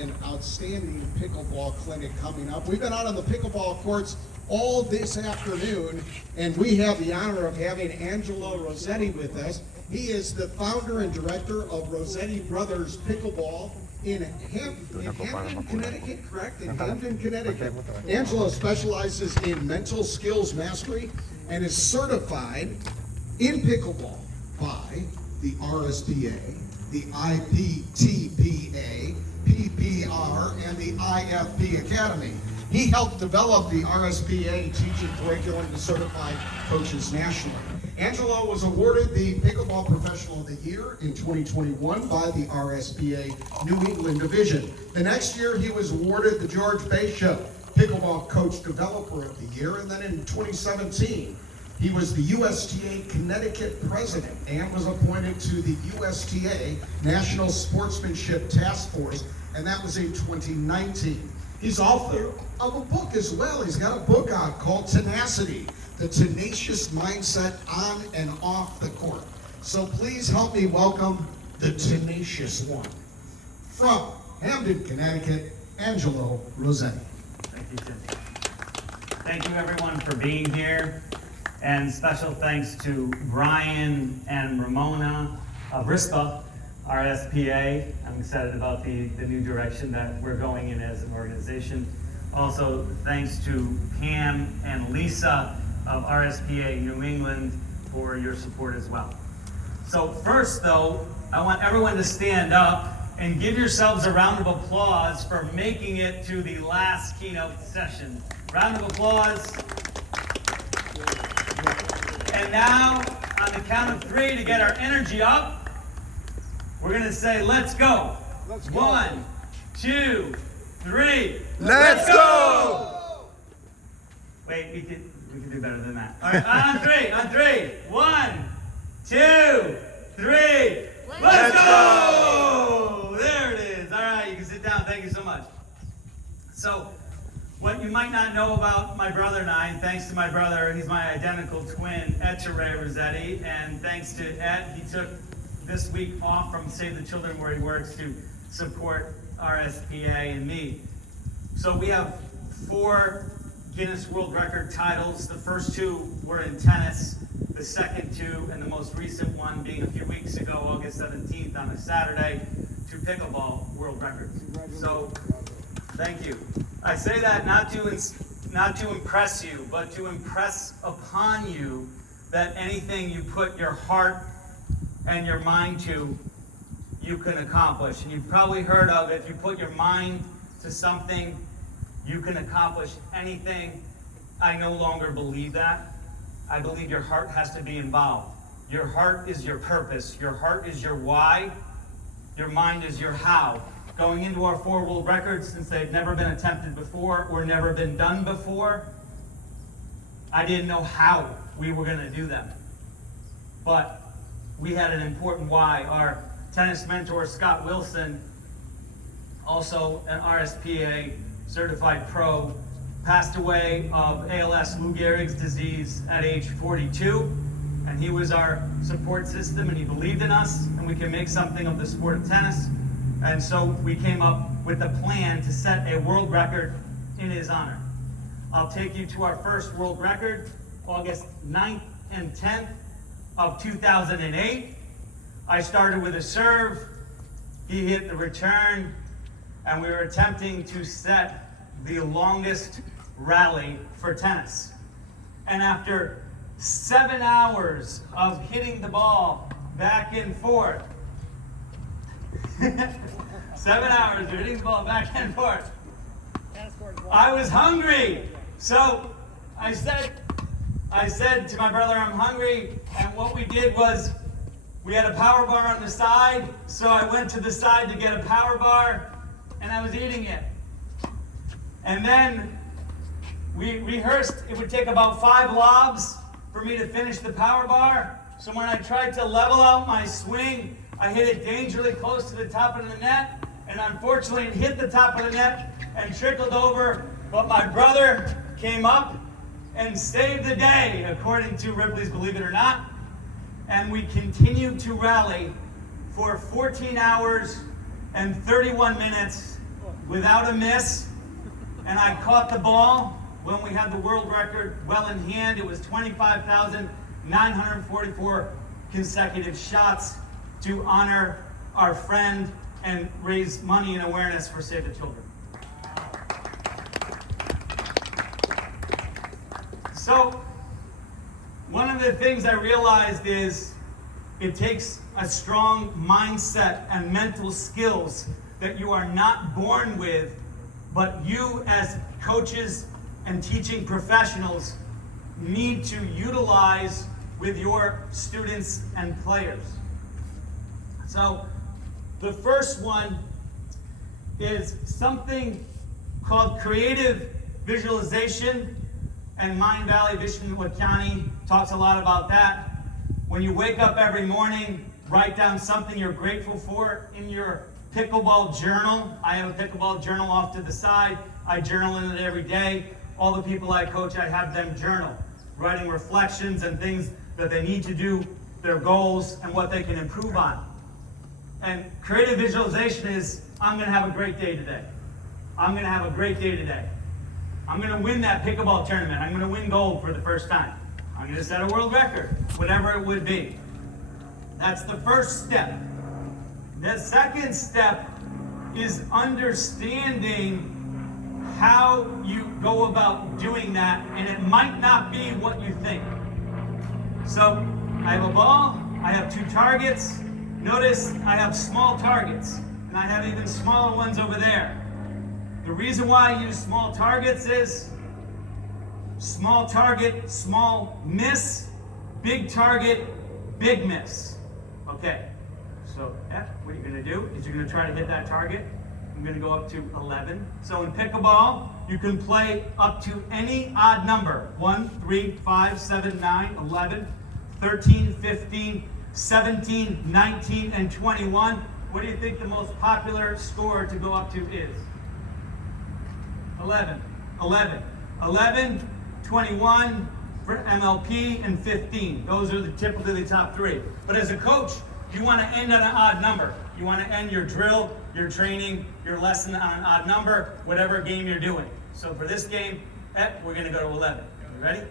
an outstanding pickleball clinic coming up. We've been out on the pickleball courts all this afternoon, and we have the honor of having Angelo Rossetti with us. He is the founder and director of Rossetti Brothers Pickleball in Hamden, Connecticut, correct? In Hamden, Connecticut. Angelo specializes in mental skills mastery and is certified in pickleball by the RSPA, the IPTPA, PPR, and the IFP Academy. He helped develop the RSPA teaching curriculum to certify coaches nationally. Angelo was awarded the Pickleball Professional of the Year in 2021 by the RSPA New England Division. The next year, he was awarded the George Bishop Pickleball Coach Developer of the Year, and then in 2017, he was the USTA Connecticut President and was appointed to the USTA National Sportsmanship Task Force, and that was in 2019. He's author of a book as well. He's got a book out called Tenacity, the tenacious mindset on and off the court. So please help me welcome the tenacious one. From Hamden, Connecticut, Angelo Rossetti. Thank you, Tim. Thank you everyone for being here. And special thanks to Brian and Ramona of RISPA, RSPA. I'm excited about the new direction that we're going in as an organization. Also, thanks to Pam and Lisa of RSPA New England for your support as well. So first though, I want everyone to stand up and give yourselves a round of applause for making it to the last keynote session. Round of applause. And now, on the count of 3 to get our energy up, we're gonna say, let's go. Let's go. 1, 2, 3. Let's go! Wait, we can do better than that. All right, on 3, on 3. 1, 2, 3. Let's go! There it is. All right, you can sit down. Thank you so much. So, what you might not know about my brother and I, and thanks to my brother, he's my identical twin, Angelo Rossetti, and thanks to Ed, he took this week off from Save the Children where he works to support RSPA and me. So we have 4 Guinness World Record titles. The first 2 were in tennis, the second 2, and the most recent one being a few weeks ago, August 17th on a Saturday, 2 pickleball world records. So, thank you. I say that not to impress you, but to impress upon you that anything you put your heart and your mind to, you can accomplish. And you've probably heard of, if you put your mind to something, you can accomplish anything. I no longer believe that. I believe your heart has to be involved. Your heart is your purpose. Your heart is your why. Your mind is your how. Going into our 4 world records, since they've never been attempted before or never been done before, I didn't know how we were going to do them. But we had an important why. Our tennis mentor, Scott Wilson, also an RSPA certified pro, passed away of ALS, Lou Gehrig's disease, at age 42. And he was our support system, and he believed in us, and we can make something of the sport of tennis. And so we came up with a plan to set a world record in his honor. I'll take you to our first world record, August 9th and 10th of 2008. I started with a serve, he hit the return, and we were attempting to set the longest rally for tennis. And after 7 hours of hitting the ball back and forth, 7 hours of hitting the ball back and forth, I was hungry. So I said to my brother, I'm hungry. And what we did was, we had a power bar on the side. So I went to the side to get a power bar, and I was eating it. And then we rehearsed it would take about 5 lobs for me to finish the power bar. So when I tried to level out my swing, I hit it dangerously close to the top of the net, and unfortunately it hit the top of the net and trickled over, but my brother came up and saved the day, according to Ripley's Believe It or Not, and we continued to rally for 14 hours and 31 minutes without a miss, and I caught the ball when we had the world record well in hand. It was 25,944 consecutive shots to honor our friend and raise money and awareness for Save the Children. So, one of the things I realized is it takes a strong mindset and mental skills that you are not born with, but you as coaches and teaching professionals need to utilize with your students and players. So the first one is something called creative visualization, and Mind Valley Vishnupakani talks a lot about that. When you wake up every morning, write down something you're grateful for in your pickleball journal. I have a pickleball journal off to the side. I journal in it every day. All the people I coach, I have them journal, writing reflections and things that they need to do, their goals, and what they can improve on. And creative visualization is, I'm going to have a great day today. I'm going to have a great day today. I'm going to win that pickleball tournament. I'm going to win gold for the first time. I'm going to set a world record, whatever it would be. That's the first step. The second step is understanding how you go about doing that, and it might not be what you think. So, I have a ball, I have two targets. Notice I have small targets, and I have even smaller ones over there. The reason why I use small targets is small target, small miss, big target, big miss. Okay, so what you're going to do is you're going to try to hit that target. I'm going to go up to 11. So in pickleball, you can play up to any odd number. 1, 3, 5, 7, 9, 11, 13, 15, 17, 19, and 21. What do you think the most popular score to go up to is? 11, 11, 11, 21 for MLP, and 15. Those are typically the top three. But as a coach, you want to end on an odd number. You want to end your drill, your training, your lesson on an odd number, whatever game you're doing. So for this game, we're going to go to 11. You ready?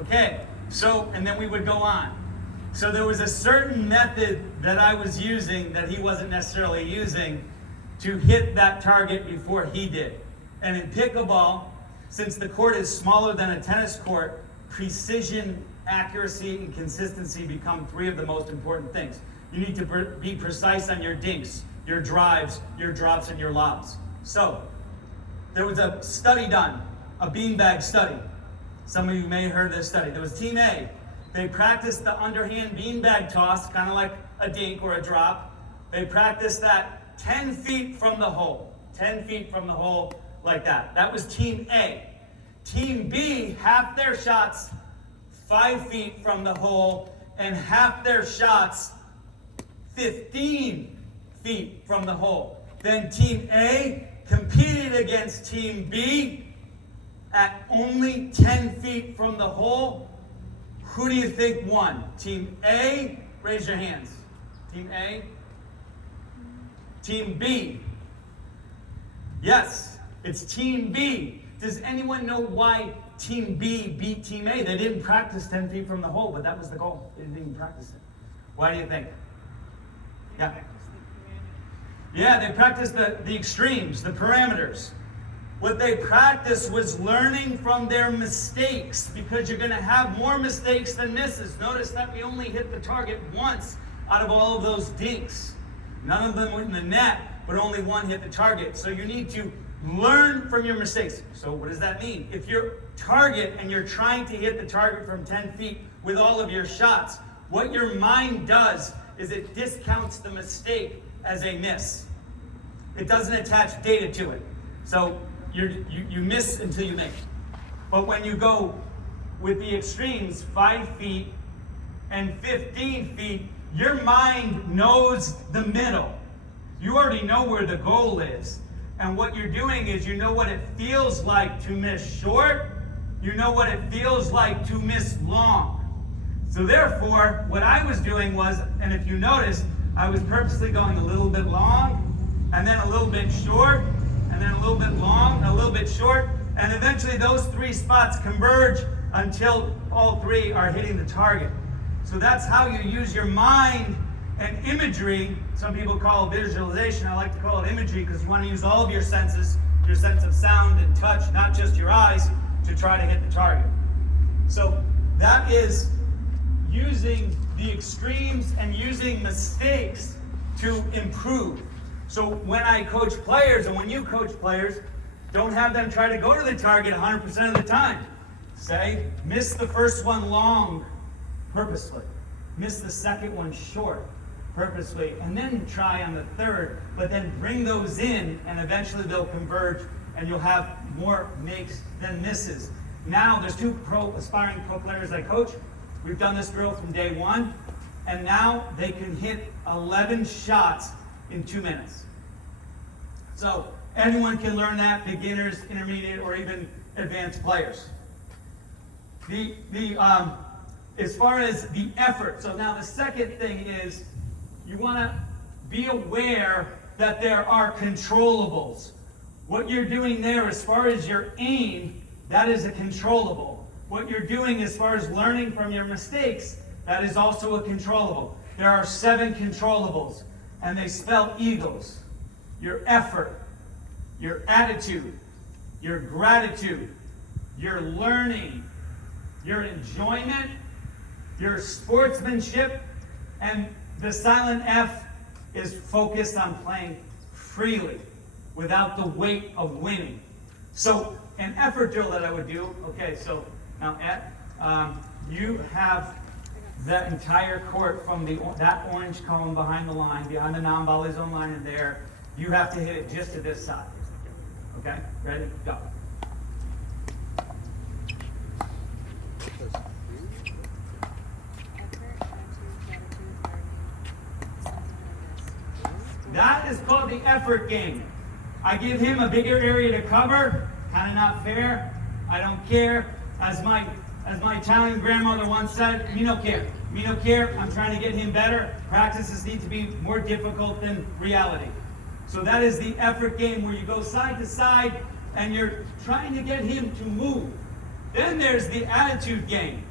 Okay, so, and then we would go on. So there was a certain method that I was using that he wasn't necessarily using to hit that target before he did. And in pickleball, since the court is smaller than a tennis court, precision, accuracy, and consistency become three of the most important things. You need to be precise on your dinks, your drives, your drops, and your lobs. So, there was a study done, a beanbag study. Some of you may have heard of this study. There was Team A. They practiced the underhand beanbag toss, kind of like a dink or a drop. They practiced that 10 feet from the hole. 10 feet from the hole, like that. That was Team A. Team B, half their shots 5 feet from the hole, and half their shots 15 feet from the hole. Then Team A competed against Team B at only 10 feet from the hole. Who do you think won? Team A, raise your hands. Team A. Team B. Yes, it's Team B. Does anyone know why Team B beat Team A? They didn't practice 10 feet from the hole, but that was the goal. They didn't even practice it. Why do you think? Yeah. Yeah, they practiced the extremes, the parameters. What they practiced was learning from their mistakes, because you're going to have more mistakes than misses. Notice that we only hit the target once out of all of those dinks. None of them went in the net, but only one hit the target. So you need to learn from your mistakes. So what does that mean? If your target and you're trying to hit the target from 10 feet with all of your shots, what your mind does is it discounts the mistake as a miss. It doesn't attach data to it. So you miss until you make. But when you go with the extremes, 5 feet and 15 feet, your mind knows the middle. You already know where the goal is. And what you're doing is you know what it feels like to miss short. You know what it feels like to miss long. So therefore, what I was doing was, and if you notice, I was purposely going a little bit long, and then a little bit short, and then a little bit long, a little bit short, and eventually those three spots converge until all three are hitting the target. So that's how you use your mind and imagery. Some people call it visualization. I like to call it imagery because you want to use all of your senses, your sense of sound and touch, not just your eyes, to try to hit the target. So that is using the extremes and using mistakes to improve. So when I coach players, and when you coach players, don't have them try to go to the target 100% of the time. Say, miss the first one long purposely. Miss the second one short purposely. And then try on the third, but then bring those in, and eventually they'll converge, and you'll have more makes than misses. Now, there's two aspiring pro players I coach. We've done this drill from day one, and now they can hit 11 shots in 2 minutes. So anyone can learn that, beginners, intermediate, or even advanced players. As far as the effort, so now the second thing is you want to be aware that there are controllables. What you're doing there as far as your aim, that is a controllable. What you're doing as far as learning from your mistakes, that is also a controllable. There are 7 controllables, and they spell eagles. Your effort, your attitude, your gratitude, your learning, your enjoyment, your sportsmanship, and the silent F is focused on playing freely without the weight of winning. So an effort drill that I would do, okay, so now Ed, you have that entire court from that orange cone behind the line, behind the non-volley zone line in there. You have to hit it just to this side. Okay, ready, go. That is called the effort game. I give him a bigger area to cover. Kind of not fair. I don't care. As my Italian grandmother once said, me no care. Me no care. I'm trying to get him better. Practices need to be more difficult than reality. So that is the effort game where you go side to side and you're trying to get him to move. Then there's the attitude game.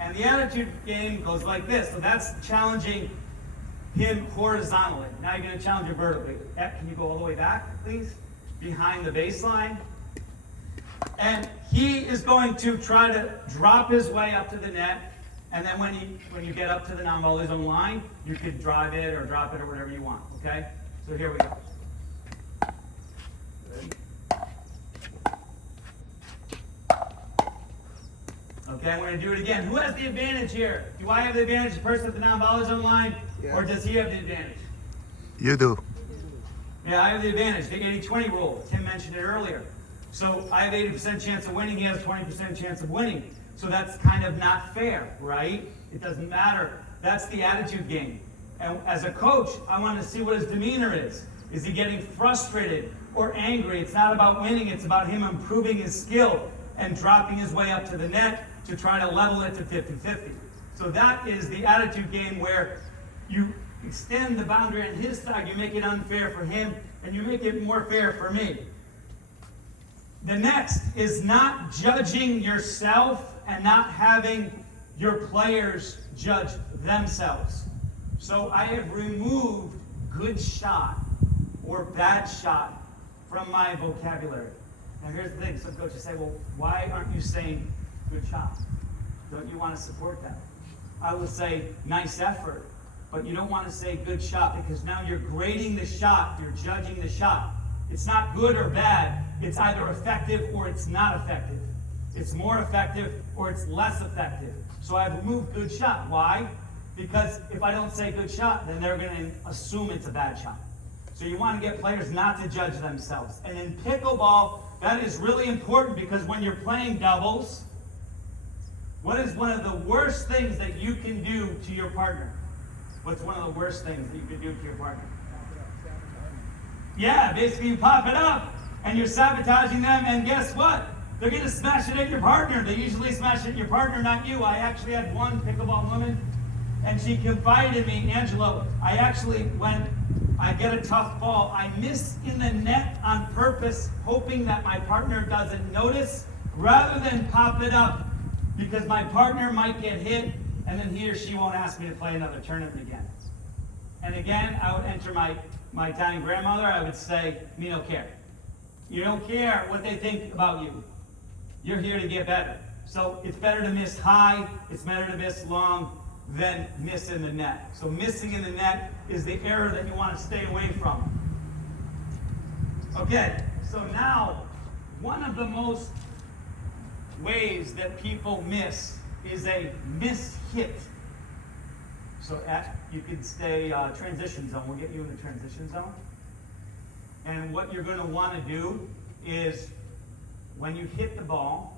And the attitude game goes like this. So that's challenging him horizontally. Now you're going to challenge him vertically. Can you go all the way back, please? Behind the baseline. And he is going to try to drop his way up to the net. And then when you get up to the non-volley zone line, you could drive it or drop it or whatever you want. Okay? So here we go. Okay, I'm going to do it again. Who has the advantage here? Do I have the advantage, the person at the non-volley zone line? Yes. Or does he have the advantage? You do. Yeah, I have the advantage. The 80-20 rule. Tim mentioned it earlier. So I have 80% chance of winning. He has 20% chance of winning. So that's kind of not fair, right? It doesn't matter. That's the attitude game. And as a coach, I want to see what his demeanor is. Is he getting frustrated or angry? It's not about winning. It's about him improving his skill and dropping his way up to the net to try to level it to 50-50. So that is the attitude game where you extend the boundary on his side, you make it unfair for him, and you make it more fair for me. The next is not judging yourself and not having your players judge themselves. So I have removed good shot or bad shot from my vocabulary. Now here's the thing, some coaches say, well, why aren't you saying good shot? Don't you want to support that? I will say nice effort, but you don't want to say good shot because now you're grading the shot, you're judging the shot. It's not good or bad, it's either effective or it's not effective. It's more effective or it's less effective. So I've removed good shot. Why? Because if I don't say good shot, then they're going to assume it's a bad shot. So you want to get players not to judge themselves. And in pickleball, that is really important because when you're playing doubles, what is one of the worst things that you can do your partner? What's one of the worst things that you could do to your partner? Yeah, basically you pop it up and you're sabotaging them, and guess what? They're going to smash it at your partner. They usually smash it at your partner, not you. I actually had one pickleball woman, and she confided in me, Angelo, I actually, when I get a tough ball, I miss in the net on purpose, hoping that my partner doesn't notice, rather than pop it up, because my partner might get hit, and then he or she won't ask me to play another tournament again. And again, I would enter my Italian grandmother, I would say, me no care. You don't care what they think about you. You're here to get better. So it's better to miss high, it's better to miss long than miss in the net. So missing in the net is the error that you want to stay away from. Okay, so now, one of the most ways that people miss is a miss hit. So you can stay transition zone. We'll get you in the transition zone. And what you're going to want to do is, when you hit the ball,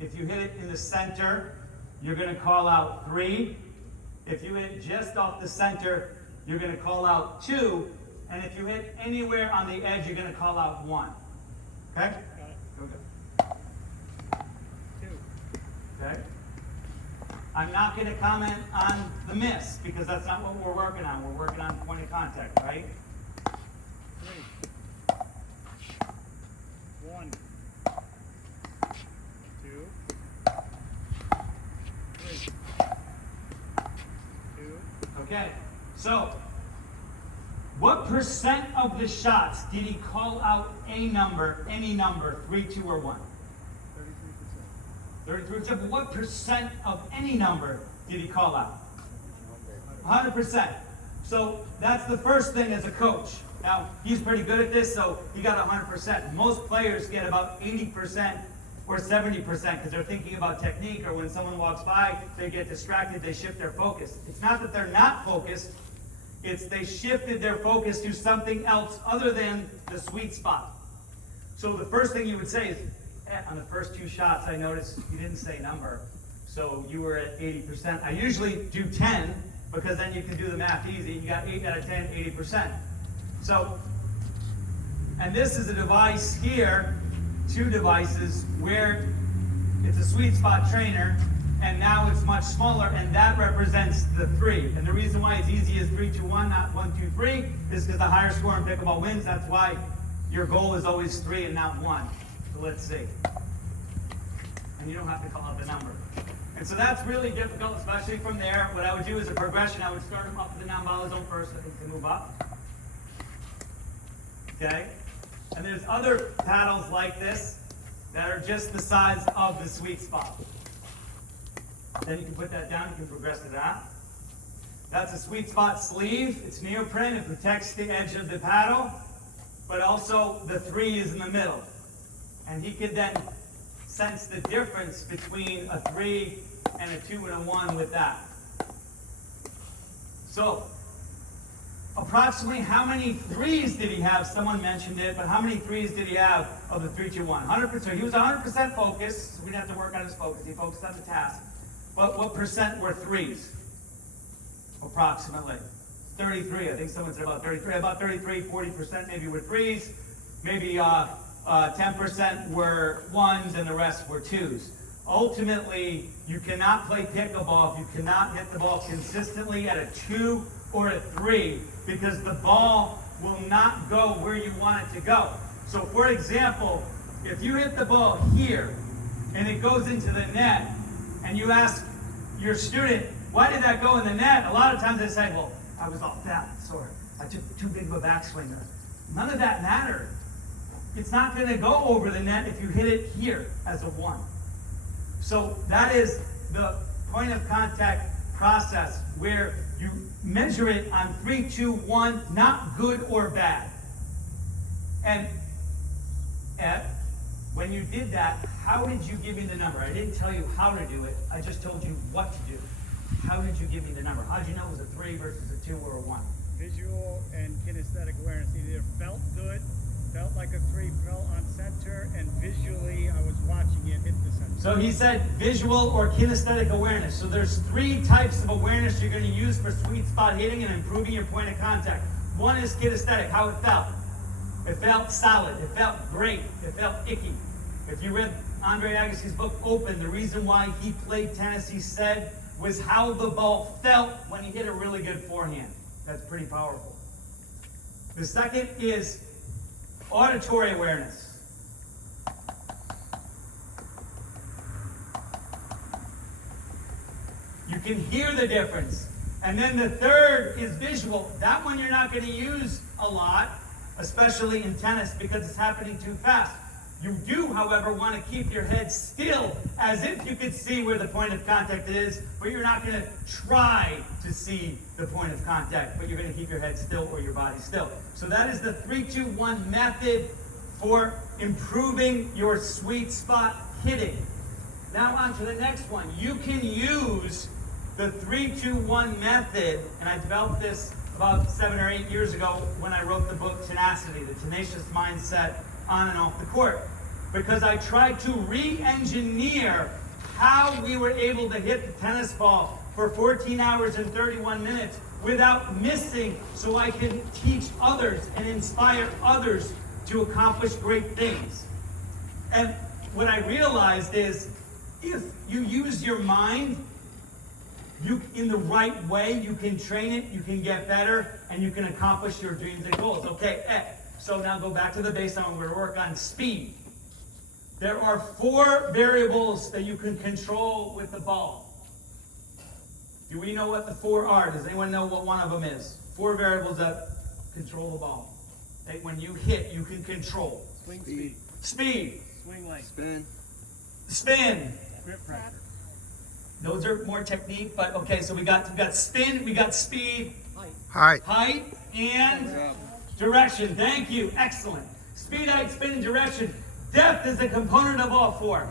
if you hit it in the center, you're going to call out 3. If you hit just off the center, you're going to call out 2. And if you hit anywhere on the edge, you're going to call out 1. Okay? Go. 2. Okay? I'm not going to comment on the miss, because that's not what we're working on. We're working on point of contact, right? 3. 1. 2. 3. 2. Okay, so what percent of the shots did he call out a number, any number, 3, 2, or 1? 33%. 33%. But what percent of any number did he call out? 100%. So that's the first thing as a coach. Now, he's pretty good at this, so he got 100%. Most players get about 80% or 70% because they're thinking about technique, or when someone walks by, they get distracted, they shift their focus. It's not that they're not focused, it's they shifted their focus to something else other than the sweet spot. So the first thing you would say is, on the first 2 shots, I noticed you didn't say number, so you were at 80%. I usually do 10, because then you can do the math easy. You got 8 out of 10, 80%. So, and this is a device here, 2 devices, where it's a sweet spot trainer, and now it's much smaller, and that represents the 3. And the reason why it's easy is 3, 2, 1, not 1, 2, 3, is because the higher score in pickleball wins. That's why your goal is always 3 and not 1. So let's see. And you don't have to call out the number. And so that's really difficult, especially from there. What I would do is a progression. I would start them up with the non-volley zone first, so they can move up. Okay? And there's other paddles like this that are just the size of the sweet spot. Then you can put that down, you can progress to that. That's a sweet spot sleeve. It's neoprene, it protects the edge of the paddle, but also the 3 is in the middle. And he could then sense the difference between a 3 and a 2 and a 1 with that. So, approximately how many 3s did he have? Someone mentioned it, but how many 3s did he have of the 3, 2, 1? 100%. He was 100% focused, so we didn't have to work on his focus. He focused on the task. But what percent were 3s? Approximately. 33. I think someone said about 33. About 33, 40% maybe were 3s. Maybe 10% were 1s, and the rest were 2s. Ultimately, you cannot play pickleball if you cannot hit the ball consistently at a 2 or a 3, because the ball will not go where you want it to go. So for example, if you hit the ball here and it goes into the net, and you ask your student, why did that go in the net? A lot of times they say, well, I was off balance, or I took too big of a backswing. None of that mattered. It's not going to go over the net if you hit it here as a 1. So that is the point of contact process, where you measure it on 3, 2, 1, not good or bad. And Ed, when you did that, how did you give me the number? I didn't tell you how to do it. I just told you what to do. How did you give me the number? How did you know it was a 3 versus a 2 or a 1? Visual and kinesthetic awareness. Either felt good, Felt like a 3, fell on center, and visually I was watching it hit the center. So he said visual or kinesthetic awareness. So there's 3 types of awareness you're going to use for sweet spot hitting and improving your point of contact. One is kinesthetic, how it felt. It felt solid. It felt great. It felt icky. If you read Andre Agassi's book, Open, the reason why he played tennis, he said, was how the ball felt when he hit a really good forehand. That's pretty powerful. The second is auditory awareness. You can hear the difference. And then the third is visual. That one you're not going to use a lot, especially in tennis, because it's happening too fast. You do, however, want to keep your head still as if you could see where the point of contact is, but you're not going to try to see the point of contact, but you're going to keep your head still or your body still. So that is the 3-2-1 method for improving your sweet spot hitting. Now on to the next one. You can use the 3-2-1 method, and I developed this about 7 or 8 years ago when I wrote the book Tenacity, the tenacious mindset on and off the court, because I tried to re-engineer how we were able to hit the tennis ball for 14 hours and 31 minutes without missing, so I can teach others and inspire others to accomplish great things. And what I realized is, if you use your mind in the right way, you can train it, you can get better, and you can accomplish your dreams and goals. Okay, so now go back to the baseline. We're going to work on speed. There are 4 variables that you can control with the ball. Do we know what the 4 are? Does anyone know what one of them is? 4 variables that control the ball. That when you hit, you can control. Swing speed. Speed. Swing length. Spin. Grip pressure. Those are more technique, but okay, so we got spin, we got speed, Height. height, and direction. Thank you. Excellent. Speed, height, spin, and direction. Depth is a component of all 4.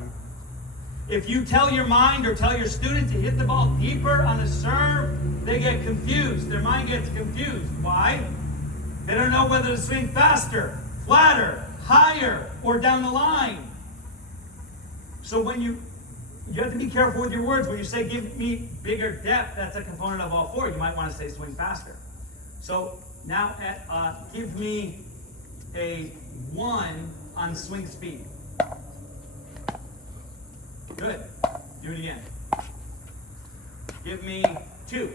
If you tell your mind or tell your student to hit the ball deeper on a serve, they get confused. Their mind gets confused. Why? They don't know whether to swing faster, flatter, higher, or down the line. So when you have to be careful with your words. When you say give me bigger depth, that's a component of all 4. You might want to say swing faster. So now give me a 1 on swing speed. Good. Do it again. Give me 2.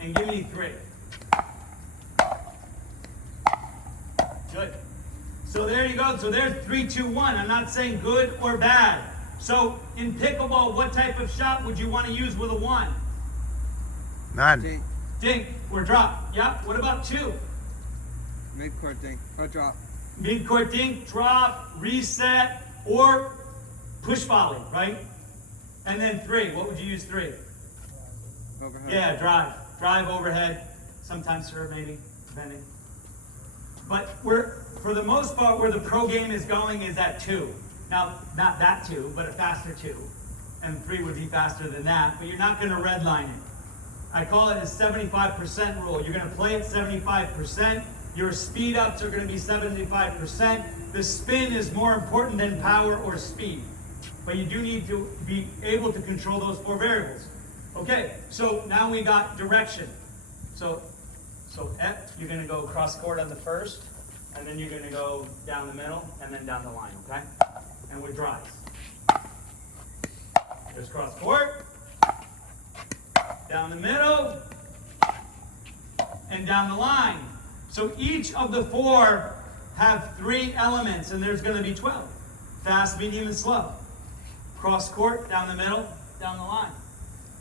And give me 3. Good. So there you go. So there's 3-2-1. I'm not saying good or bad. So in pickleball, what type of shot would you want to use with a 1? None. Dink or drop. Yep. What about 2? Mid-court dink or drop. Mid-court dink, drop, reset, or push volley, right? And then 3. What would you use 3? Overhead. Yeah, drive. Drive overhead. Sometimes serve maybe, depending. But for the most part, where the pro game is going is at 2. Now, not that 2, but a faster 2. And 3 would be faster than that, but you're not going to redline it. I call it a 75% rule. You're going to play at 75%. Your speed ups are going to be 75%. The spin is more important than power or speed. But you do need to be able to control those 4 variables. Okay, so now we got direction. So F, you're going to go cross court on the first, and then you're going to go down the middle, and then down the line, okay? And with drives. Just cross court, down the middle, and down the line. So each of the 4 have 3 elements, and there's going to be 12. Fast, medium, and slow. Cross court, down the middle, down the line.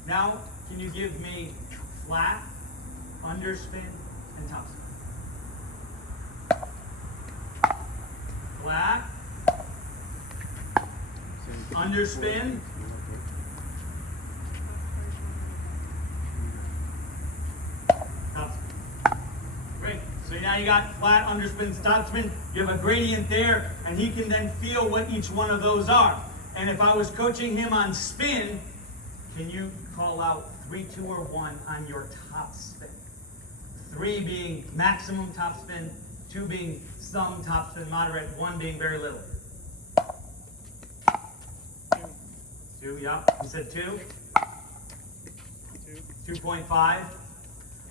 Now, can you give me flat, underspin, and topspin? Flat, underspin, topspin. Great. So now you got flat, underspin, topspin. You have a gradient there, and he can then feel what each one of those are. And if I was coaching him on spin, can you call out 3, 2, or 1 on your top spin? 3 being maximum topspin, 2 being some topspin moderate, 1 being very little. 2, yep. You said 2? 2.5.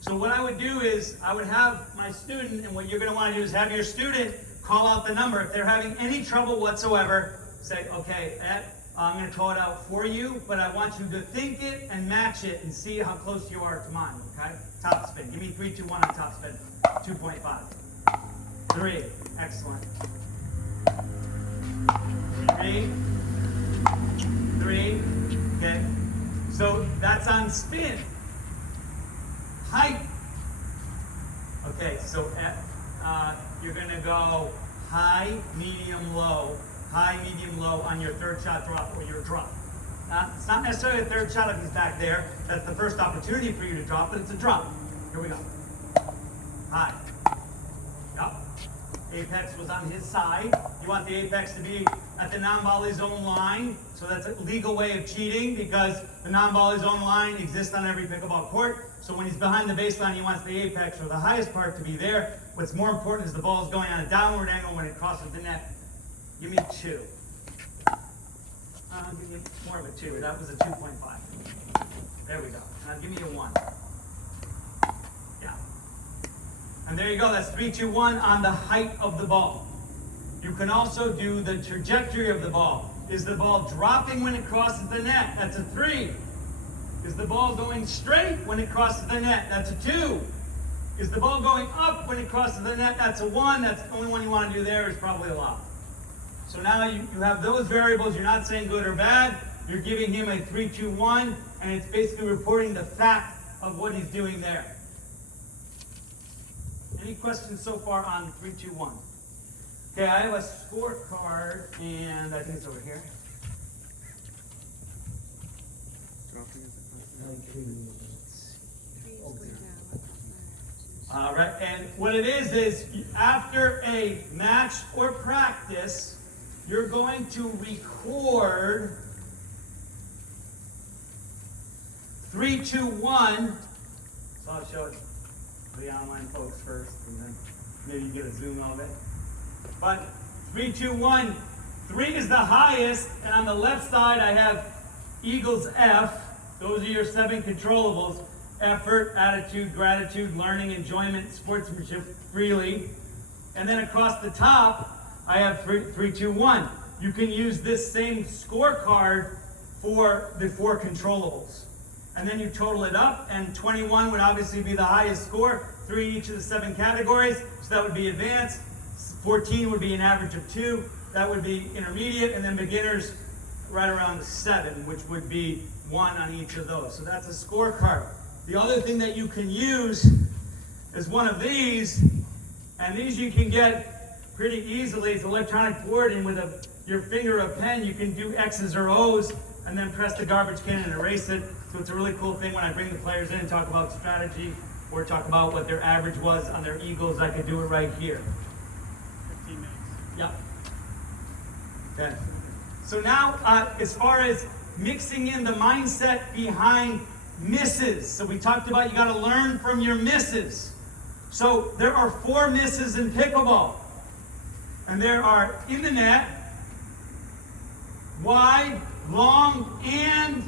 So what I would do is I would have my student, and what you're going to want to do is have your student call out the number. If they're having any trouble whatsoever, say, okay, I'm going to call it out for you, but I want you to think it and match it and see how close you are to mine, okay? Top spin. Give me 3, 2, 1 on top spin. 2.5. 3. Excellent. 3. 3. Okay. So that's on spin. Height. Okay, so you're going to go high, medium, low. High, medium, low on your third shot drop or your drop. It's not necessarily a third shot if he's back there. That's the first opportunity for you to drop, but it's a drop. Here we go. High. Yep. Apex was on his side. You want the apex to be at the non-volley zone line. So that's a legal way of cheating because the non-volley zone line exists on every pickleball court. So when he's behind the baseline, he wants the apex or the highest part to be there. What's more important is the ball is going on a downward angle when it crosses the net. Give me 2. I'll give you more of a 2. That was a 2.5. There we go. Now give me a 1. Yeah. And there you go. That's 3, 2, 1 on the height of the ball. You can also do the trajectory of the ball. Is the ball dropping when it crosses the net? That's a 3. Is the ball going straight when it crosses the net? That's a 2. Is the ball going up when it crosses the net? That's a 1. That's the only one you want to do there is probably a lot. So now you have those variables. You're not saying good or bad. You're giving him a 3, 2, 1, and it's basically reporting the fact of what he's doing there. Any questions so far on 3, 2, 1? Okay, I have a scorecard, and I think it's over here. Dropping is All right, and what it is after a match or practice, you're going to record 3, 2, 1. So I'll show it to the online folks first, and then maybe you get a zoom of it. But 3, 2, 1. 3 is the highest, and on the left side I have Eagles F. Those are your 7 controllables. Effort, attitude, gratitude, learning, enjoyment, sportsmanship, freely. And then across the top, I have 3, 2, 1. You can use this same scorecard for the 4 controllables. And then you total it up, and 21 would obviously be the highest score, 3 in each of the 7 categories. So that would be advanced. 14 would be an average of 2. That would be intermediate, and then beginners right around 7, which would be 1 on each of those. So that's a scorecard. The other thing that you can use is one of these, and these you can get pretty easily. It's an electronic board, and with your finger or a pen, you can do X's or O's, and then press the garbage can and erase it. So it's a really cool thing when I bring the players in and talk about strategy, or talk about what their average was on their Eagles. I could do it right here. 15 minutes. Yep. Okay. So now, as far as mixing in the mindset behind misses. So we talked about you got to learn from your misses. So there are 4 misses in pickleball. And there are in the net, wide, long, and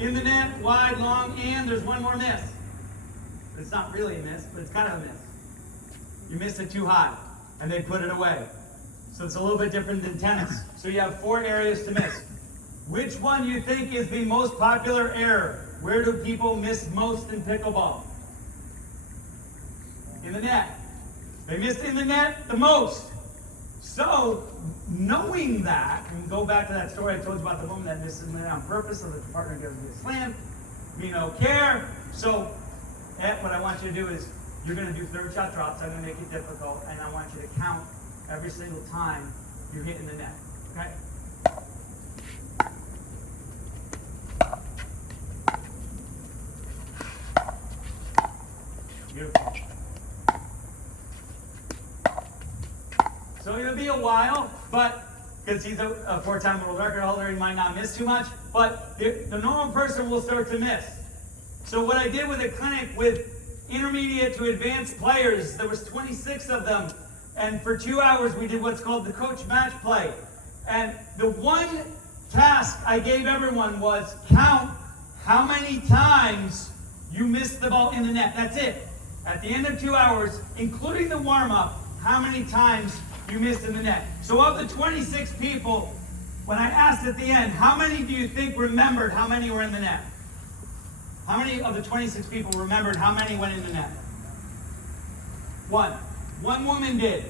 in the net, wide, long, and there's one more miss. It's not really a miss, but it's kind of a miss. You missed it too high, and they put it away. So it's a little bit different than tennis. So you have 4 areas to miss. Which one do you think is the most popular error? Where do people miss most in pickleball? In the net. They missed in the net the most. So, knowing that, and go back to that story I told you about the woman that missed in the net on purpose so that the partner gives me a slam. We don't care. So, what I want you to do is, you're going to do third shot drops. I'm going to make it difficult, and I want you to count every single time you hit in the net. Okay? Beautiful. So it'll be a while, but because he's a 4-time world record holder, he might not miss too much, but the normal person will start to miss. So what I did with a clinic with intermediate to advanced players. There was 26 of them. And for 2 hours, we did what's called the coach match play. And the one task I gave everyone was count how many times you missed the ball in the net. That's it. At the end of 2 hours, including the warm-up, how many times you missed in the net. So of the 26 people, when I asked at the end, how many do you think remembered how many were in the net? How many of the 26 people remembered how many went in the net? One. One woman did.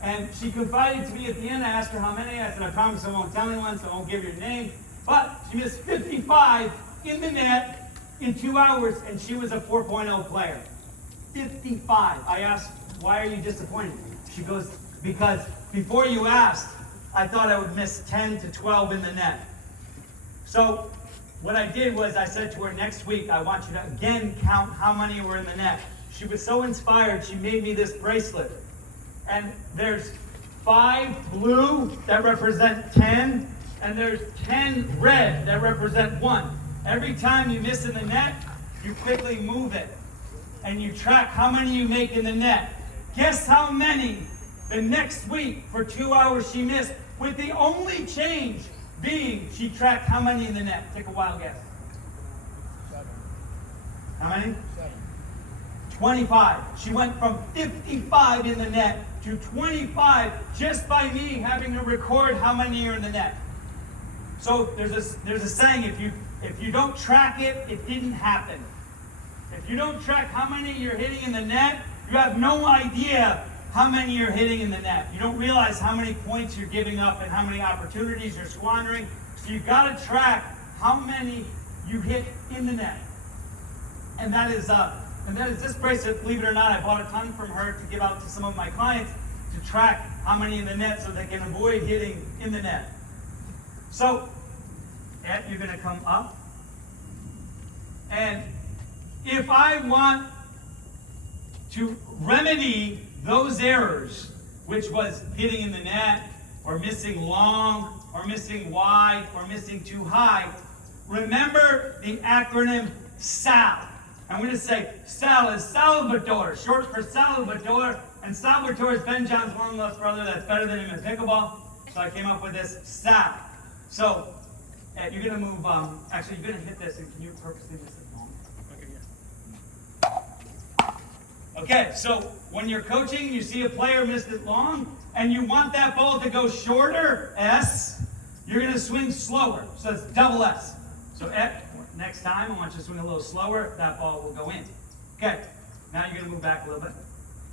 And she confided to me at the end. I asked her how many. I said, I promise I won't tell anyone, so I won't give your name. But she missed 55 in the net in 2 hours, and she was a 4.0 player. 55. I asked, why are you disappointed? She goes, because before you asked, I thought I would miss 10 to 12 in the net. So what I did was I said to her, next week, I want you to again count how many were in the net. She was so inspired, she made me this bracelet. And there's 5 blue that represent 10, and there's 10 red that represent 1. Every time you miss in the net, you quickly move it. And you track how many you make in the net. Guess how many the next week for 2 hours she missed, with the only change being she tracked how many in the net. Take a wild guess. 7. How many? 7. 25. She went from 55 in the net to 25 just by me having to record how many are in the net. So there's a saying, if you don't track it, it didn't happen. If you don't track how many you're hitting in the net, you have no idea how many you're hitting in the net. You don't realize how many points you're giving up and how many opportunities you're squandering. So you've got to track how many you hit in the net. And that is this bracelet. Believe it or not, I bought a ton from her to give out to some of my clients to track how many in the net so they can avoid hitting in the net. So, Ed, you're going to come up. And if I want to remedy those errors, which was hitting in the net, or missing long, or missing wide, or missing too high, remember the acronym SAL. I'm going to say SAL is Salvador, short for Salvador, and Salvador is Ben John's long-lost brother that's better than him in pickleball, so I came up with this SAL. So, you're going to move, actually you're going to hit this, and can you purposely miss it long? Okay, yeah. Okay, so when you're coaching, you see a player missed it long, and you want that ball to go shorter, S, you're going to swing slower. So it's double S. So next time, I want you to swing a little slower, that ball will go in. Okay, now you're going to move back a little bit.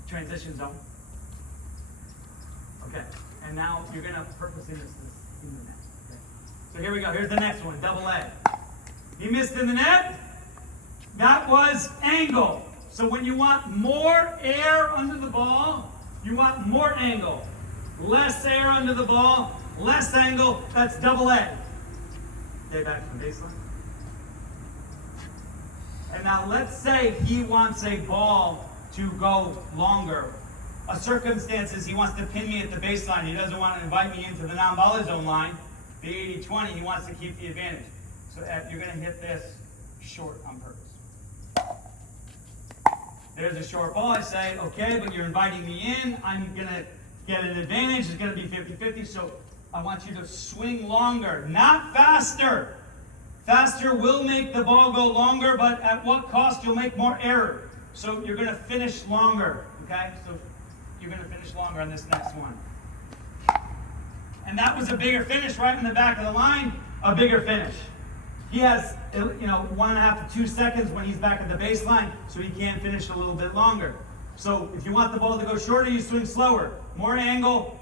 Transition zone. Okay, and now you're going to purposely miss this in the net. Okay. So here we go, here's the next one, double A. He missed in the net. That was angle. So when you want more air under the ball, you want more angle. Less air under the ball, less angle, that's double A. Okay, back to the baseline. And now let's say he wants a ball to go longer. A circumstance is he wants to pin me at the baseline. He doesn't want to invite me into the non-volley zone line. The 80-20, he wants to keep the advantage. So you're going to hit this short on purpose. There's a short ball. I say, okay, but you're inviting me in. I'm going to get an advantage. It's going to be 50-50. So I want you to swing longer, not faster. Faster will make the ball go longer, but at what cost? You'll make more error. So you're going to finish longer, okay? So you're going to finish longer on this next one. And that was a bigger finish right in the back of the line, a bigger finish. He has, 1.5 to 2 seconds when he's back at the baseline, so he can finish a little bit longer. So if you want the ball to go shorter, you swing slower. More angle,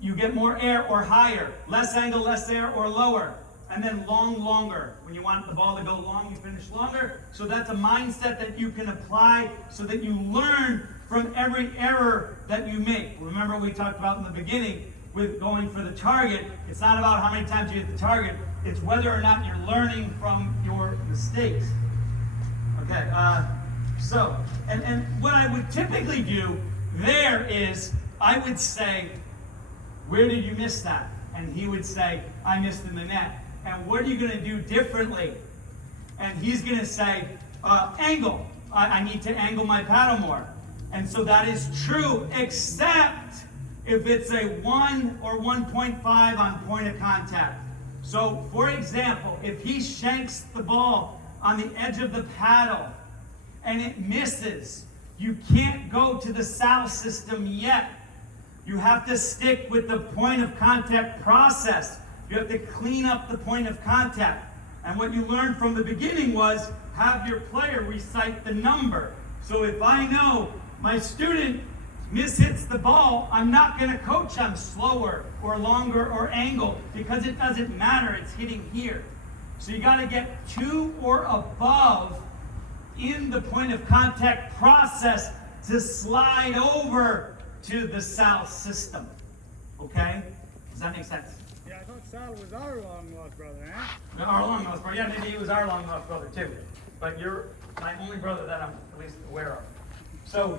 you get more air or higher. Less angle, less air or lower. And then longer. When you want the ball to go long, you finish longer. So that's a mindset that you can apply so that you learn from every error that you make. Remember we talked about in the beginning with going for the target. It's not about how many times you hit the target. It's whether or not you're learning from your mistakes. Okay, so, and what I would typically do there is, I would say, where did you miss that? And he would say, I missed in the net. And what are you going to do differently? And he's going to say, angle. I need to angle my paddle more. And so that is true, except if it's a 1 or 1.5 on point of contact. So, for example, if he shanks the ball on the edge of the paddle and it misses, you can't go to the SAL system yet. You have to stick with the point of contact process. You have to clean up the point of contact. And what you learned from the beginning was have your player recite the number. So if I know my student mishits the ball, I'm not going to coach them slower or longer or angle because it doesn't matter. It's hitting here. So you got to get 2 or above in the point of contact process to slide over to the SAL system. Okay? Does that make sense? Yeah, I thought Sal was our long-lost brother, huh? Our long lost brother. Yeah, maybe he was our long lost brother too. But you're my only brother that I'm at least aware of. So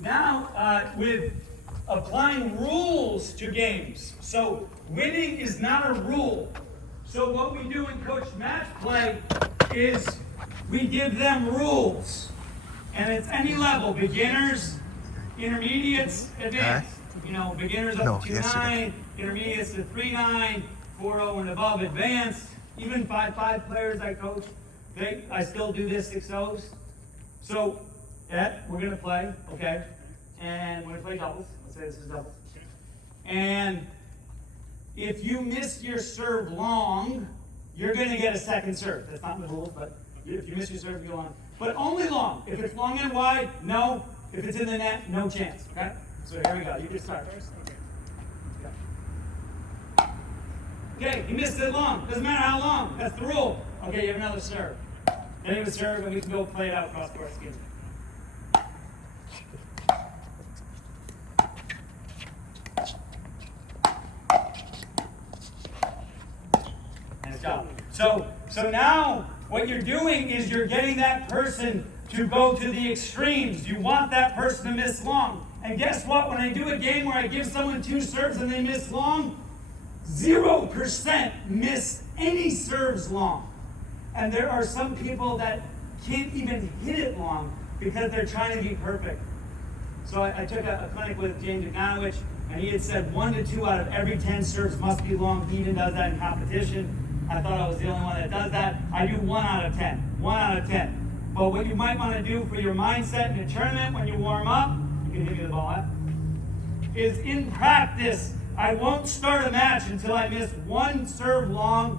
now with applying rules to games. So winning is not a rule. So what we do in coach match play is we give them rules. And it's any level, beginners, intermediates, advanced. You know, beginners up to 2.9, intermediates to 3.9, 4.0 and above, advanced. Even 5.5 players I coach, I still do this 6.0s. So, we're gonna play, okay? And we're gonna play doubles. Let's say this is doubles. And if you miss your serve long, you're gonna get a second serve. That's not in the rules, but if you miss your serve, you go on. But only long. If it's long and wide, no. If it's in the net, no chance, okay? So here we go. You can start. Okay, you missed it long. Doesn't matter how long. That's the rule. Okay, you have another serve. Then you have a serve, and we can go play it out across court. Excuse me. Nice job. So now what you're doing is you're getting that person to go to the extremes. You want that person to miss long. And guess what? When I do a game where I give someone 2 serves and they miss long, 0% miss any serves long. And there are some people that can't even hit it long because they're trying to be perfect. So I took a clinic with James Ignatowicz, and he had said 1 to 2 out of every 10 serves must be long. He even does that in competition. I thought I was the only one that does that. I do 1 out of 10. 1 out of 10. But what you might want to do for your mindset in a tournament when you warm up, you can hit me the ball out, is in practice, I won't start a match until I miss 1 serve long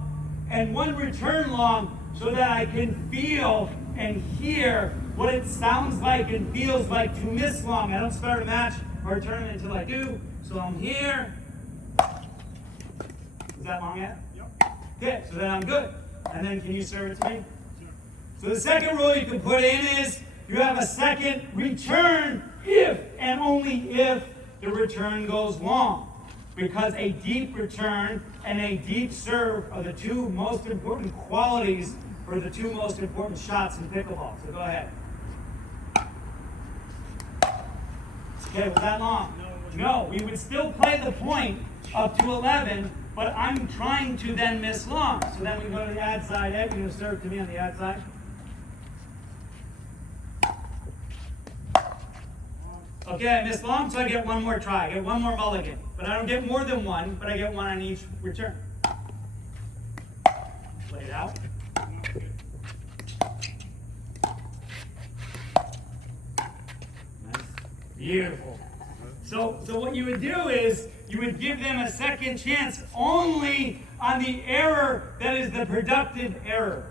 and 1 return long so that I can feel and hear what it sounds like and feels like to miss long. I don't start a match or a tournament until I do. So I'm here. Is that long yet? Yep. Okay, so then I'm good. And then can you serve it to me? So the second rule you can put in is you have a second return if and only if the return goes long. Because a deep return and a deep serve are the 2 most important qualities for the 2 most important shots in pickleball. So go ahead. Okay, was that long? No, we would still play the point up to 11, but I'm trying to then miss long. So then we go to the ad side. Ed, you're going to serve to me on the ad side. Okay, I missed long, so I get 1 more try. I get 1 more mulligan. But I don't get more than 1, but I get 1 on each return. Play it out. Nice. Beautiful. So what you would do is you would give them a second chance only on the error that is the productive error.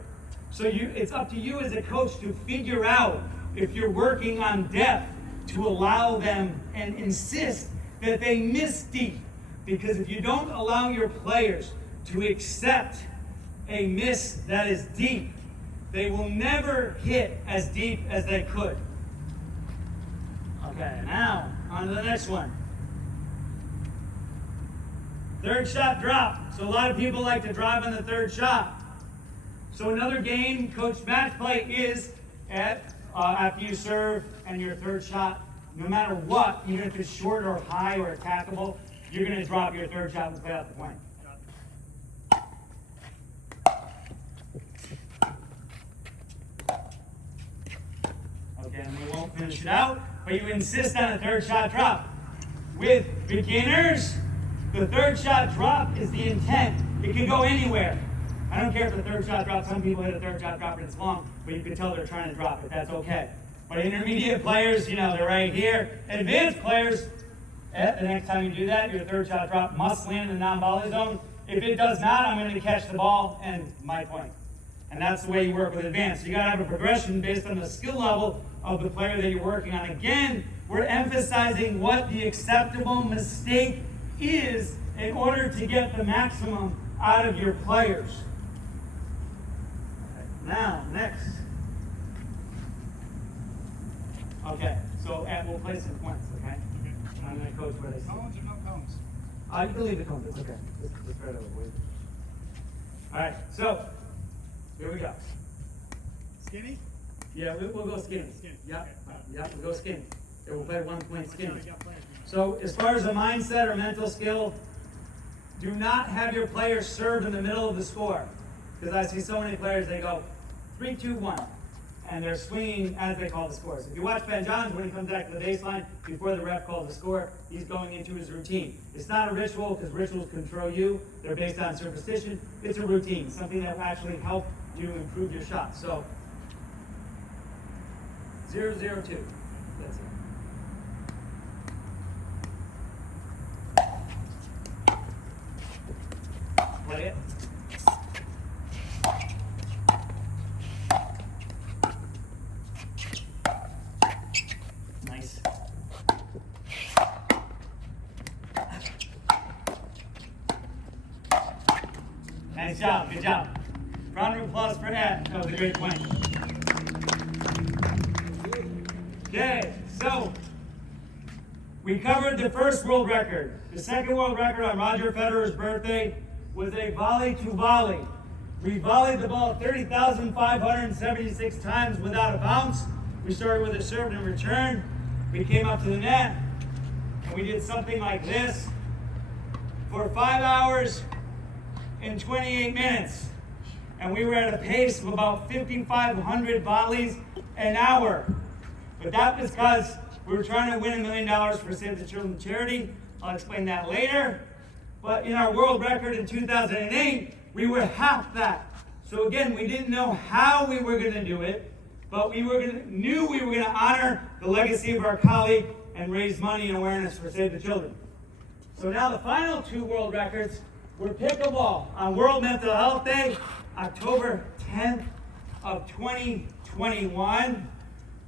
So it's up to you as a coach to figure out if you're working on depth to allow them and insist that they miss deep. Because if you don't allow your players to accept a miss that is deep, they will never hit as deep as they could. Okay, now on to the next one. Third shot drop. So a lot of people like to drive on the third shot. So another game, coach match play is after you serve and your third shot, no matter what, even if it's short or high or attackable, you're going to drop your third shot and play out the point. finish it out, but you insist on a third shot drop. With beginners, the third shot drop is the intent. It can go anywhere. I don't care if the third shot drop, some people hit a third shot drop and it's long, but you can tell they're trying to drop it. That's okay. But intermediate players, you know, they're right here. Advanced players, the next time you do that, your third shot drop must land in the non-volley zone. If it does not, I'm going to catch the ball and my point. And that's the way you work with advanced. You got to have a progression based on the skill level of the player that you're working on. Again, we're emphasizing what the acceptable mistake is in order to get the maximum out of your players. Now, next. Okay, so we'll play some points, okay? I'm going to coach where they sit. Cones or no cones? You can leave the cones, it's okay. Let's try to avoid it. All right, so here we go. Skinny? Yeah, we'll go skinny. Skinny. Yep, Okay. yep, we'll go skinny. Yeah, we'll play 1 point skinny. I got players. So as far as a mindset or mental skill, do not have your players serve in the middle of the score. Because I see so many players, they go 3, 2, 1. And they're swinging as they call the scores. If you watch Ben Johns, when he comes back to the baseline, before the ref calls the score, he's going into his routine. It's not a ritual, because rituals control you. They're based on superstition. It's a routine, something that will actually help you improve your shot. So, 0, 0, 2. That's it. Play it. Nice. Nice job, good job. Round of applause for that. That was a great point. Okay, so we covered the first world record. The second world record on Roger Federer's birthday was a volley to volley. We volleyed the ball 30,576 times without a bounce. We started with a serve and return. We came up to the net, and we did something like this for 5 hours and 28 minutes. And we were at a pace of about 5,500 volleys an hour. But that was because we were trying to win $1 million for Save the Children charity. I'll explain that later. But in our world record in 2008, we were half that. So again, we didn't know how we were going to do it, but knew we were going to honor the legacy of our colleague and raise money and awareness for Save the Children. So now the final 2 world records were pickleball on World Mental Health Day, October 10th of 2021.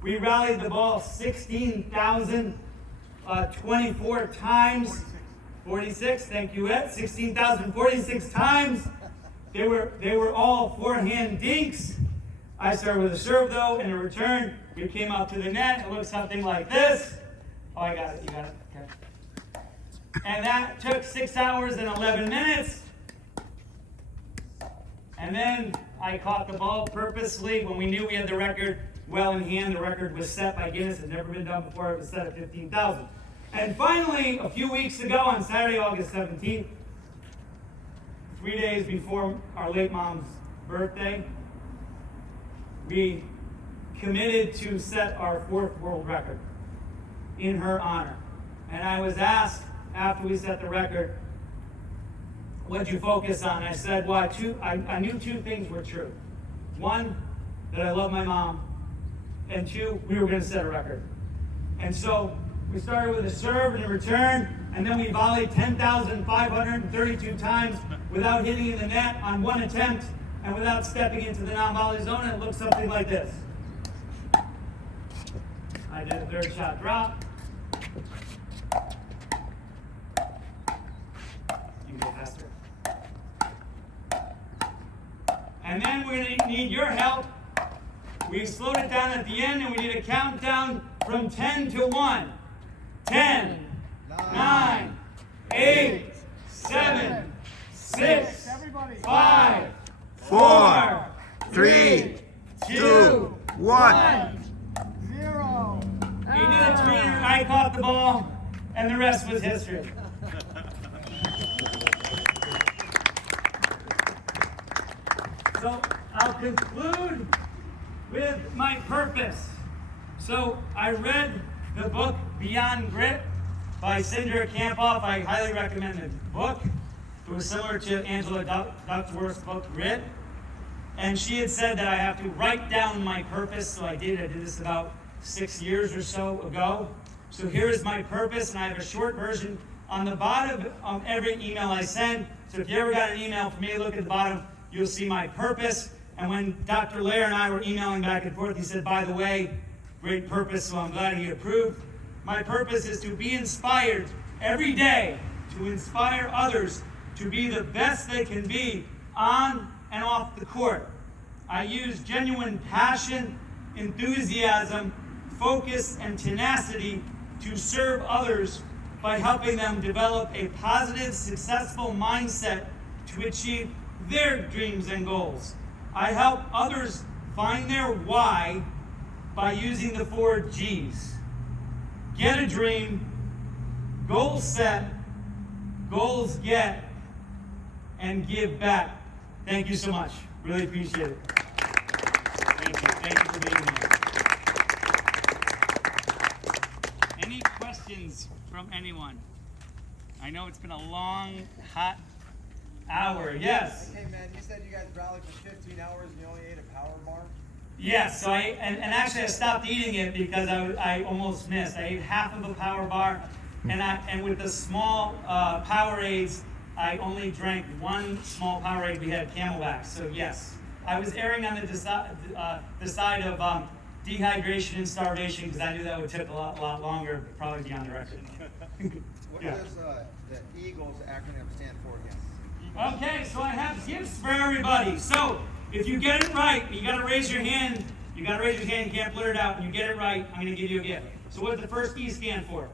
We rallied the ball 16,024 times. 46, thank you, Ed. 16,046 times. They were all forehand dinks. I started with a serve though, and a return. We came out to the net. It looked something like this. Oh, I got it. You got it. Okay. And that took 6 hours and 11 minutes. And then I caught the ball purposely when we knew we had the record well in hand. The record was set by Guinness. It had never been done before. It was set at 15,000. And finally, a few weeks ago on Saturday, August 17th, 3 days before our late mom's birthday, we committed to set our 4th world record in her honor. And I was asked after we set the record, what'd you focus on? I said, well, I knew 2 things were true. 1, that I love my mom, and 2, we were going to set a record. And so we started with a serve and a return, and then we volleyed 10,532 times without hitting in the net on 1 attempt and without stepping into the non-volley zone. And it looked something like this. I did a third shot drop. You can go faster. And then we're going to need your help. We slowed it down at the end and we did a countdown from 10 to 1. 10, 9, 8, 7, 6, 5, 4, 3, 2, 1. 0. He did a tweener, I caught the ball, and the rest was history. So I'll conclude with my purpose. So I read the book Beyond Grit by Cinder Campoff. I highly recommend the book. It was similar to Angela Duckworth's book Grit. And she had said that I have to write down my purpose. So I did. I did this about 6 years or so ago. So here is my purpose, and I have a short version on the bottom of every email I send. So if you ever got an email from me, look at the bottom, you'll see my purpose. And when Dr. Lair and I were emailing back and forth, he said, by the way, great purpose, so I'm glad he approved. My purpose is to be inspired every day, to inspire others to be the best they can be on and off the court. I use genuine passion, enthusiasm, focus, and tenacity to serve others by helping them develop a positive, successful mindset to achieve their dreams and goals. I help others find their why by using the 4 G's. Get a dream, goals set, goals get, and give back. Thank you so much. Really appreciate it. Thank you. Thank you for being here. Any questions from anyone? I know it's been a long, hot hour. Yes? Hey man, you said you guys rallied for 15 hours and you only ate a power bar? Yes, so and actually I stopped eating it because I almost missed. I ate half of a power bar, and with the small Powerades, I only drank 1 small Powerade. We had Camelback, so yes. I was erring on the side of dehydration and starvation because I knew that would take a lot longer, probably be on the record. What Yeah. does the Eagles acronym stand for again? Okay, so I have gifts for everybody. So if you get it right, you gotta raise your hand. You gotta raise your hand, you can't blurt it out. And you get it right, I'm gonna give you a gift. So what does the first E stand for?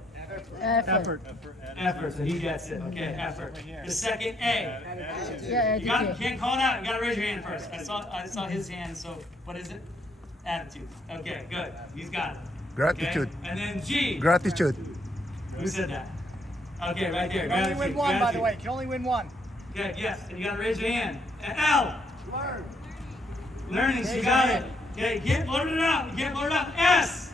Effort. Effort, so he gets it. Okay, effort. The second A. Yeah, You can't call it out, you gotta raise your hand first. I saw his hand, so what is it? Attitude. Okay, good. He's got it. Gratitude. Okay? And then G. Gratitude. Who said that? Okay, right there. You can only win one, by the way. You can only win one. Okay, yes, and you gotta raise your hand. And L. Learning, so you got it. Okay, get blurt it out. Get blurt it out. S.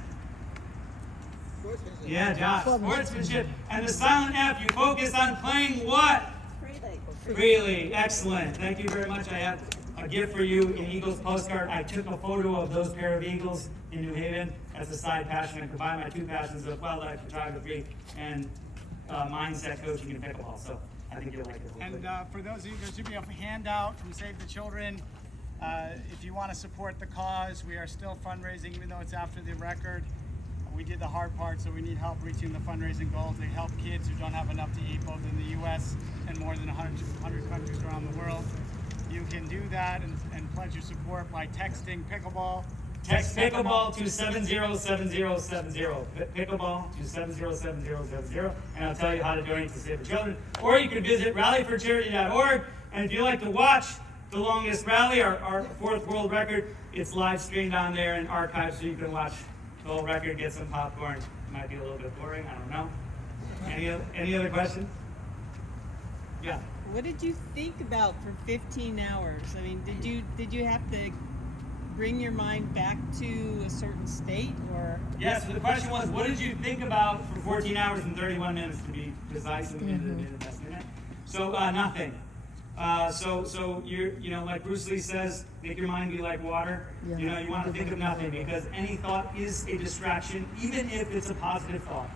Yeah, Josh. Sportsmanship. And the silent F, you focus on playing what? Freely. Excellent. Thank you very much. I have a gift for you, an Eagles postcard. I took a photo of those pair of Eagles in New Haven as a side passion. I combined my 2 passions of wildlife photography and mindset coaching and pickleball. So I think you'll like it. And for those of you, there should be a handout from Save the Children. If you want to support the cause, we are still fundraising, even though it's after the record. We did the hard part, so we need help reaching the fundraising goals. They help kids who don't have enough to eat, both in the U.S. and more than 100 countries around the world. You can do that and pledge your support by texting pickleball. Text pickleball to 707070. Pickleball to 707070, and I'll tell you how to donate to Save the Children. Or you can visit rallyforcharity.org, and if you like to watch the longest rally, our 4th world record, it's live streamed on there and archived, so you can watch the whole record, get some popcorn. It might be a little bit boring, I don't know. Any other questions? Yeah. What did you think about for 15 hours? I mean, did you have to bring your mind back to a certain state, or? Yes, so the question was, what did you think about for 14 hours and 31 minutes to be precise and the best minute? So nothing. So you know, like Bruce Lee says, make your mind be like water. Yeah. You know, you want to think of nothing because any thought is a distraction, even if it's a positive thought.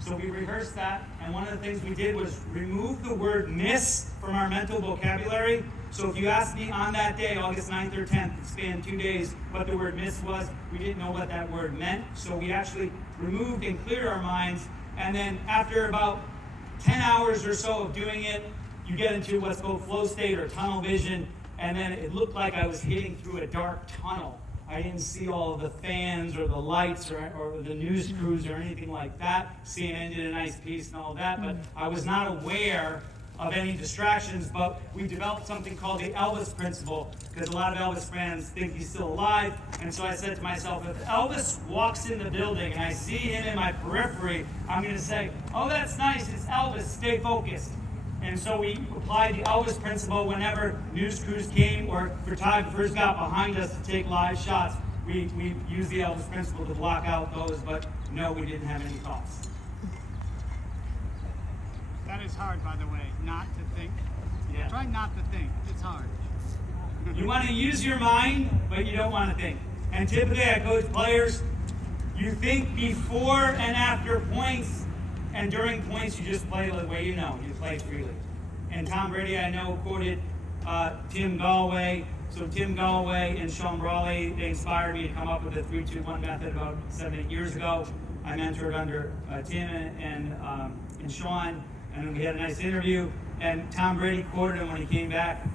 So we rehearsed that, and one of the things we did was remove the word miss from our mental vocabulary. So if you asked me on that day, August 9th or 10th, it spanned 2 days, what the word miss was, we didn't know what that word meant. So we actually removed and cleared our minds, and then after about 10 hours or so of doing it, you get into what's called flow state or tunnel vision, and then it looked like I was hitting through a dark tunnel. I didn't see all of the fans or the lights or the news crews or anything like that. CNN did a nice piece and all that, but I was not aware of any distractions. But we developed something called the Elvis principle, because a lot of Elvis fans think he's still alive. And so I said to myself, if Elvis walks in the building and I see him in my periphery, I'm going to say, oh, that's nice, it's Elvis, stay focused. And so we applied the Elvis principle whenever news crews came or photographers got behind us to take live shots. we used the Elvis principle to block out those, but no, we didn't have any thoughts. That is hard, by the way, not to think. Yeah. Try not to think. It's hard. You want to use your mind, but you don't want to think. And typically I coach players, you think before and after points, and during points you just play the way you know. You play freely. And Tom Brady, I know, quoted Tim Galway. So Tim Galway and Sean Brawley, they inspired me to come up with the 3-2-1 method about 7-8 years ago. I mentored under Tim and Sean, and we had a nice interview. And Tom Brady quoted him when he came back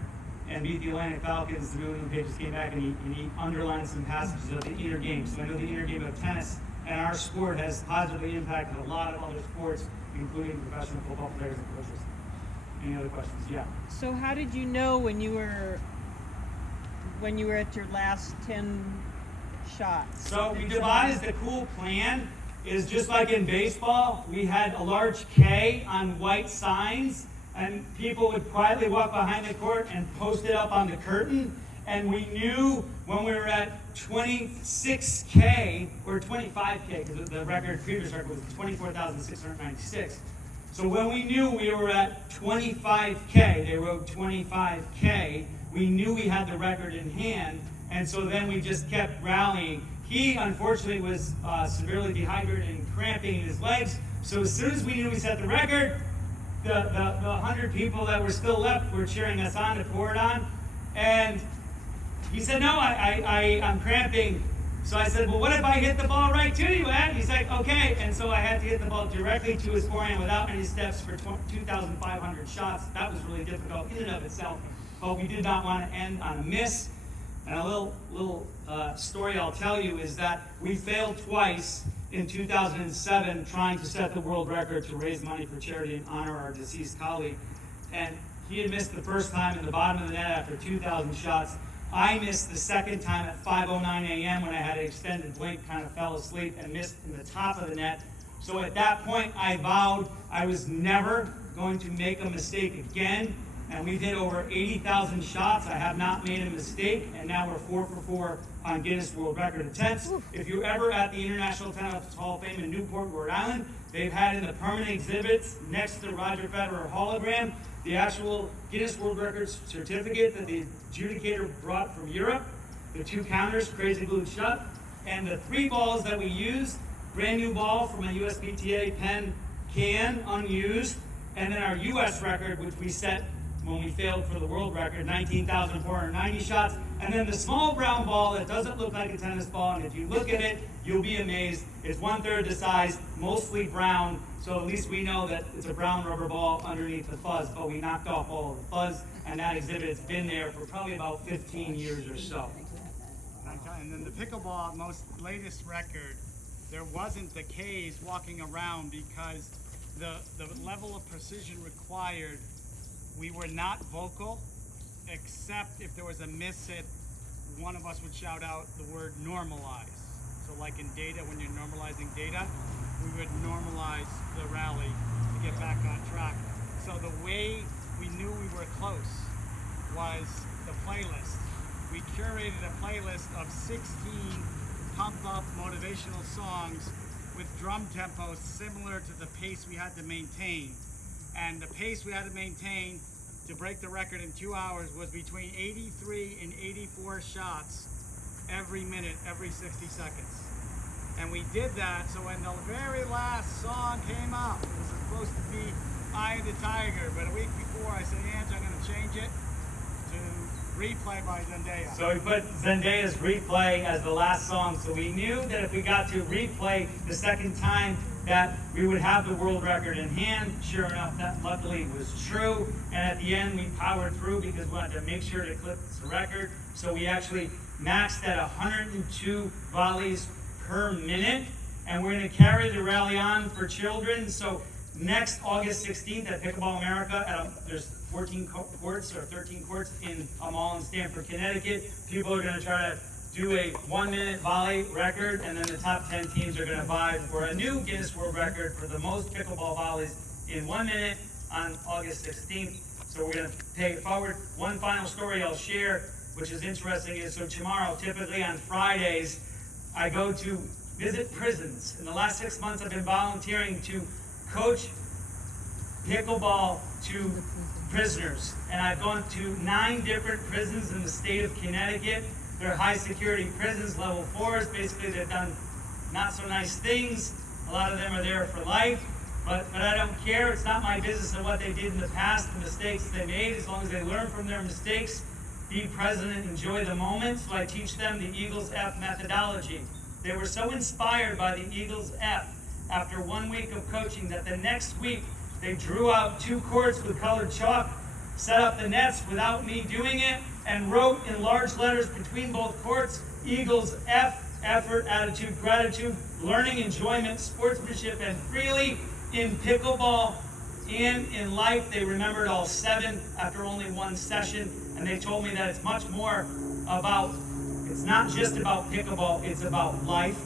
and beat the Atlantic Falcons. The New England Patriots came back, and he underlined some passages of the inner game. So I know the inner game of tennis and our sport has positively impacted a lot of other sports, including professional football players and coaches. Any other questions? Yeah. So how did you know when you were at your last 10 shots? So we devised a cool plan. Is just like in baseball, we had a large K on white signs, and people would quietly walk behind the court and post it up on the curtain. And we knew when we were at 26K or 25K, because the previous record was 24,696. So when we knew we were at 25K, they wrote 25K, we knew we had the record in hand, and so then we just kept rallying. He, unfortunately, was severely dehydrated and cramping in his legs, so as soon as we knew we set the record, the 100 people that were still left were cheering us on to pour it on, and he said, no, I'm cramping. So I said, well, what if I hit the ball right to you, Ed? He's like, okay. And so I had to hit the ball directly to his forehand without any steps for 2,500 shots. That was really difficult in and of itself. But we did not want to end on a miss. And a little story I'll tell you is that we failed twice in 2007 trying to set the world record to raise money for charity and honor our deceased colleague. And he had missed the first time in the bottom of the net after 2,000 shots. I missed the second time at 5:09 a.m. when I had an extended blink, kind of fell asleep and missed in the top of the net. So at that point, I vowed I was never going to make a mistake again. And we've hit over 80,000 shots. I have not made a mistake, and now we're 4 for 4 on Guinness World Record attempts. If you're ever at the International Tennis Hall of Fame in Newport, Rhode Island, they've had in the permanent exhibits next to the Roger Federer hologram the actual Guinness World Records certificate that the adjudicator brought from Europe, the 2 counters crazy glued shut, and the 3 balls that we used, brand new ball from a USPTA pen can, unused, and then our US record, which we set when we failed for the world record, 19,490 shots, and then the small brown ball that doesn't look like a tennis ball, and if you look at it, you'll be amazed. It's 1/3 the size, mostly brown, so at least we know that it's a brown rubber ball underneath the fuzz, but we knocked off all of the fuzz, and that exhibit's been there for probably about 15 years or so. And then the pickleball latest record, there wasn't the K's walking around because the level of precision required, we were not vocal, except if there was a miss hit, one of us would shout out the word normalize. So like in data, when you're normalizing data, we would normalize the rally to get back on track. So the way we knew we were close was the playlist. We curated a playlist of 16 pump-up motivational songs with drum tempos similar to the pace we had to maintain. And the pace we had to maintain to break the record in 2 hours was between 83 and 84 shots every minute, every 60 seconds. And we did that, so when the very last song came up, it was supposed to be Eye of the Tiger, but a week before I said, Ange, I'm going to change it to Replay by Zendaya. So we put Zendaya's Replay as the last song, so we knew that if we got to Replay the second time, that we would have the world record in hand. Sure enough, that luckily was true. And at the end, we powered through because we wanted to make sure to eclipse the record. So we actually maxed at 102 volleys per minute. And we're going to carry the rally on for children. So next August 16th at Pickleball America, there's 14 courts or 13 courts in a mall in Stamford, Connecticut. People are going to try to do a 1-minute volley record, and then the top 10 teams are going to vie for a new Guinness World Record for the most pickleball volleys in 1 minute on August 16th. So we're going to pay it forward. One final story I'll share which is interesting, is so tomorrow, typically on Fridays, I go to visit prisons. In the last 6 months, I've been volunteering to coach pickleball to prisoners. And I've gone to 9 different prisons in the state of Connecticut. They're high security prisons, level 4s. Basically, they've done not so nice things. A lot of them are there for life. But I don't care. It's not my business of what they did in the past, the mistakes they made, as long as they learn from their mistakes. Be present and enjoy the moment. So I teach them the Eagles F methodology. They were so inspired by the Eagles F after 1 week of coaching that the next week they drew out 2 courts with colored chalk, set up the nets without me doing it, and wrote in large letters between both courts, Eagles F, effort, attitude, gratitude, learning, enjoyment, sportsmanship, and freely. In pickleball and in life, they remembered all 7 after only 1 session, and they told me that it's much more about, it's not just about pickleball, it's about life.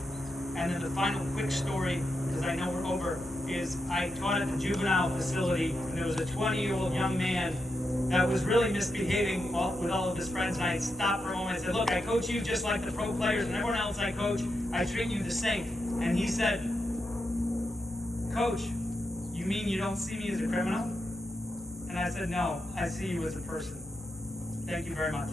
And then the final quick story, because I know we're over, is I taught at the juvenile facility, and there was a 20-year-old young man that was really misbehaving with all of his friends, and I stopped for a moment and said, look, I coach you just like the pro players and everyone else I coach, I treat you the same. And he said, Coach, you mean you don't see me as a criminal? And I said, no, I see you as a person. Thank you very much.